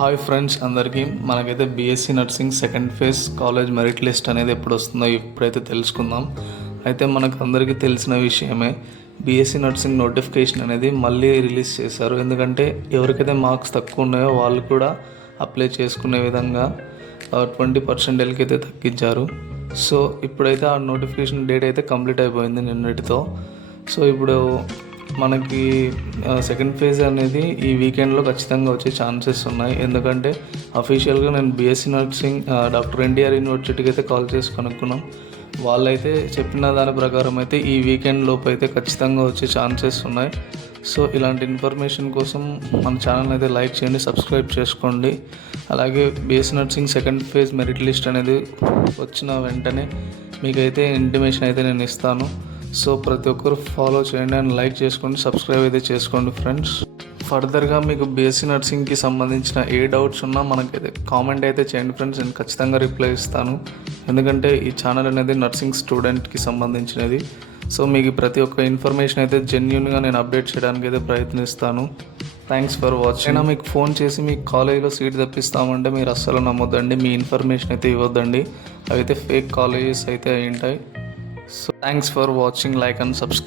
Hi friends అందరికీ మనకైతే BSc nursing second phase college merit list అనేది ఎప్పుడు వస్తుందో ఇప్పుడైతే తెలుసుకుందాం. అయితే మనకు అందరికీ తెలిసిన విషయమే, బీఎస్సీ నర్సింగ్ నోటిఫికేషన్ అనేది మళ్ళీ రిలీజ్ చేశారు. ఎందుకంటే ఎవరికైతే మార్క్స్ తక్కువ ఉన్నాయో వాళ్ళు కూడా అప్లై చేసుకునే విధంగా 20% అయితే తగ్గించారు. సో ఇప్పుడైతే ఆ నోటిఫికేషన్ డేట్ అయితే కంప్లీట్ అయిపోయింది నిన్నటితో. సో ఇప్పుడు మనకి సెకండ్ ఫేజ్ అనేది ఈ వీకెండ్లో ఖచ్చితంగా వచ్చే ఛాన్సెస్ ఉన్నాయి. ఎందుకంటే అఫీషియల్గా నేను బీఎస్సీ నర్సింగ్ డాక్టర్ ఎన్టీఆర్ యూనివర్సిటీకి అయితే కాల్ చేసి కనుక్కున్నాం. వాళ్ళైతే చెప్పిన దాని ప్రకారం అయితే ఈ వీకెండ్ లోపు అయితే ఖచ్చితంగా వచ్చే ఛాన్సెస్ ఉన్నాయి. సో ఇలాంటి ఇన్ఫర్మేషన్ కోసం మన ఛానల్ అయితే లైక్ చేయండి, సబ్స్క్రైబ్ చేసుకోండి. అలాగే BSc nursing second phase merit list అనేది వచ్చిన వెంటనే మీకైతే ఇంటిమేషన్ అయితే నేను ఇస్తాను. సో ప్రతి ఒక్కరు ఫాలో చేయండి అండ్ లైక్ చేసుకోండి, సబ్స్క్రైబ్ అయితే చేసుకోండి ఫ్రెండ్స్. ఫర్దర్గా మీకు బీఎస్సీ నర్సింగ్కి సంబంధించిన ఏ డౌట్స్ ఉన్నా మనకైతే కామెంట్ అయితే చేయండి ఫ్రెండ్స్. నేను ఖచ్చితంగా రిప్లై ఇస్తాను. ఎందుకంటే ఈ ఛానల్ అనేది నర్సింగ్ స్టూడెంట్కి సంబంధించినది. సో మీకు ప్రతి ఒక్క ఇన్ఫర్మేషన్ అయితే జెన్యూన్గా నేను అప్డేట్ చేయడానికి అయితే ప్రయత్నిస్తాను. Thanks for watching. అయినా మీకు ఫోన్ చేసి మీకు కాలేజీలో సీట్ తెప్పిస్తామంటే మీరు అస్సలు నమ్మొద్దండి, మీ ఇన్ఫర్మేషన్ అయితే ఇవ్వద్దండి. అవైతే ఫేక్ కాలేజెస్ అయితే అయి ఉంటాయి. So thanks for watching, like and subscribe.